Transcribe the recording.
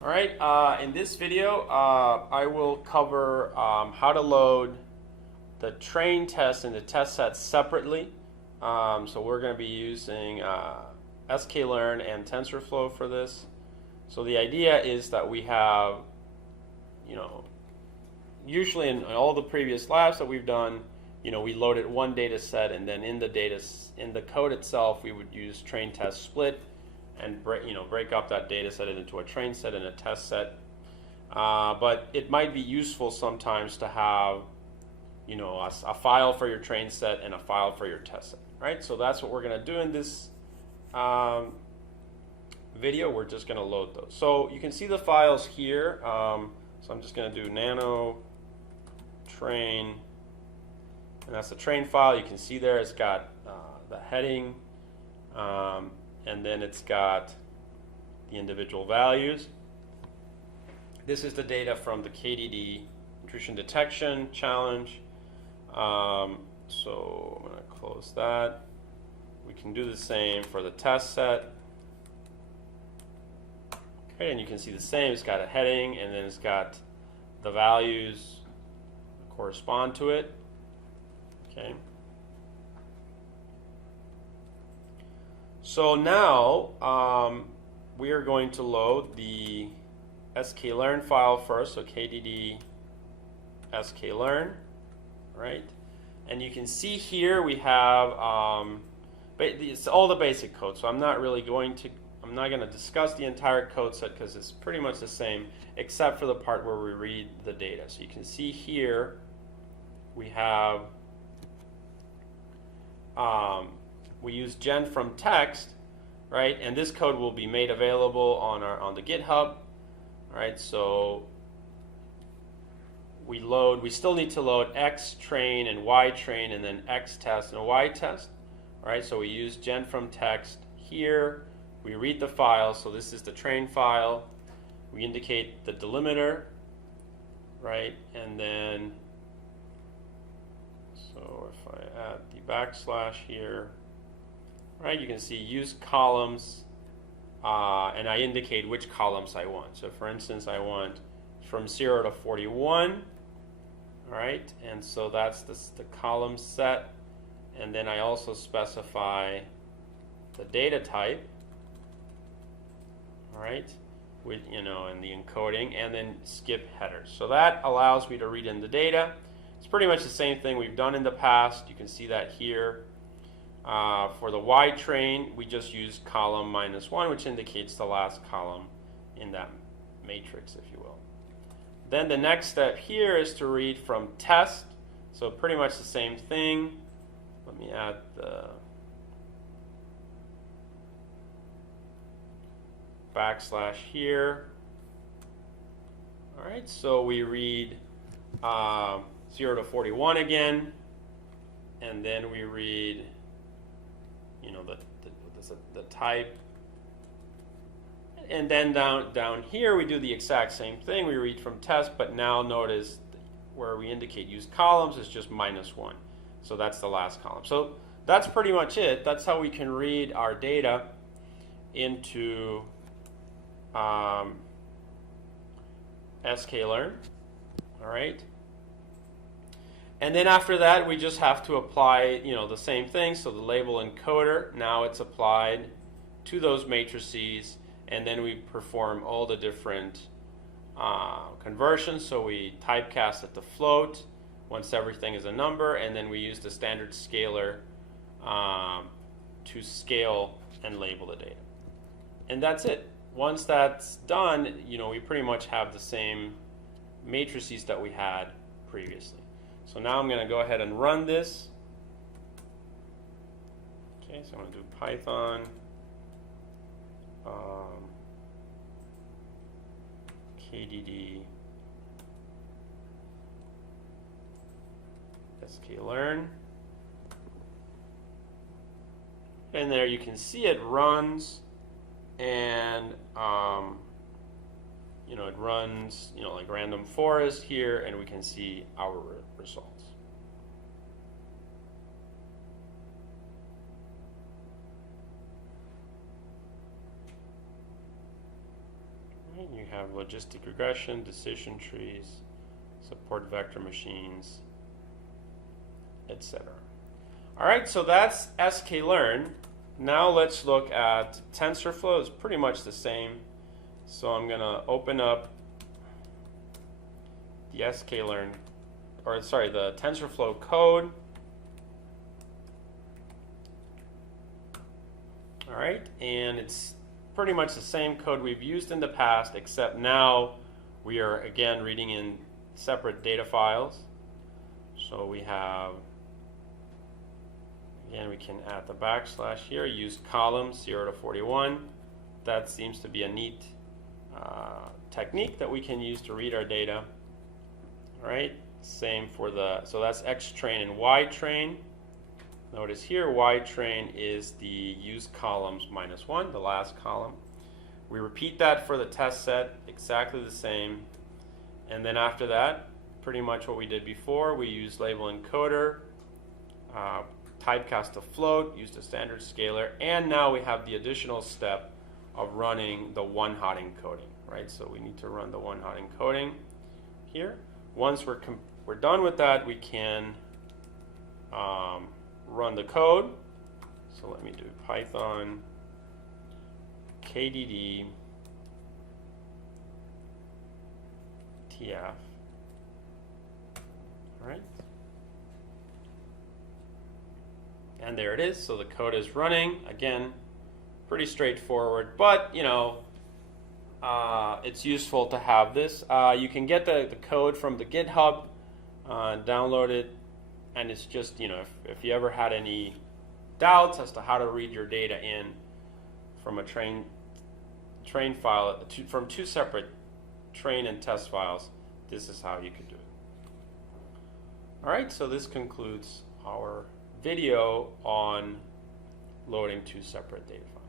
All right, in this video, I will cover how to load the train test and the test sets separately. So we're going to be using sklearn and TensorFlow for this. So the idea is that we have, usually in all the previous labs that we've done, we loaded one data set, and then in the code itself, we would use train test split and break up that data set into a train set and a test set. But it might be useful sometimes to have a file for your train set and a file for your test set, right? So that's what we're going to do in this video. We're just going to load those. So you can see the files here. So I'm just going to do nano train, and that's the train file. You can see there it's got the heading, and then it's got the individual values. This is the data from the KDD intrusion detection challenge. So I'm going to close that. We can do the same for the test set. Okay, and you can see the same. It's got a heading, and then it's got the values that correspond to it. Okay. So now we are going to load the sklearn file first, so kdd sklearn, right? And you can see here we have it's all the basic code. So I'm not going to discuss the entire code set because it's pretty much the same, except for the part where we read the data. So you can see here we have we use gen from text, right? And this code will be made available on the GitHub, right? So we still need to load X train and Y train and then X test and Y test, right? So we use gen from text here. We read the file. So this is the train file. We indicate the delimiter, right? And then so if I add the backslash here, right, you can see use columns, and I indicate which columns I want. So for instance, I want from 0 to 41, all right, and so that's the column set, and then I also specify the data type, all right, with and the encoding, and then skip headers. So that allows me to read in the data. It's pretty much the same thing we've done in the past. You can see that here. For the Y train, we just use column -1, which indicates the last column in that matrix, if you will. Then the next step here is to read from test. So pretty much the same thing. Let me add the backslash here. All right, so we read 0 to 41 again, and then we read the type, and then down here we do the exact same thing. We read from test, but now notice where we indicate use columns is just -1, so that's the last column. So that's pretty much it. That's how we can read our data into sklearn. All right. And then after that, we just have to apply, the same thing. So the label encoder, now it's applied to those matrices, and then we perform all the different conversions. So we typecast it to float once everything is a number, and then we use the standard scaler to scale and label the data. And that's it. Once that's done, we pretty much have the same matrices that we had previously. So now I'm going to go ahead and run this. Okay, so I'm going to do Python KDD sklearn. And there you can see it runs, and it runs, like random forest here, and we can see our results. You have logistic regression, decision trees, support vector machines, etc. All right, so that's sklearn. Now let's look at TensorFlow. It's pretty much the same. So I'm going to open up the sklearn, or sorry, the TensorFlow code. All right, and it's pretty much the same code we've used in the past, except now we are again reading in separate data files. So we have, again, we can add the backslash here, use columns 0 to 41. That seems to be a neat technique that we can use to read our data. All right, same for the, so that's X train and Y train. Notice here, Y train is the use columns -1, the last column. We repeat that for the test set, exactly the same. And then after that, pretty much what we did before, we use label encoder, typecast to float, used a standard scalar, and now we have the additional step of running the one-hot encoding, right? So we need to run the one-hot encoding here. Once we're done with that, we can run the code. So let me do Python kdd tf. All right. And there it is. So the code is running. Again, pretty straightforward, but you know, it's useful to have this. You can get the code from the GitHub, download it, and it's just, you know, if you ever had any doubts as to how to read your data in from a train file, from two separate train and test files, this is how you could do it. All right, so this concludes our video on loading two separate data files.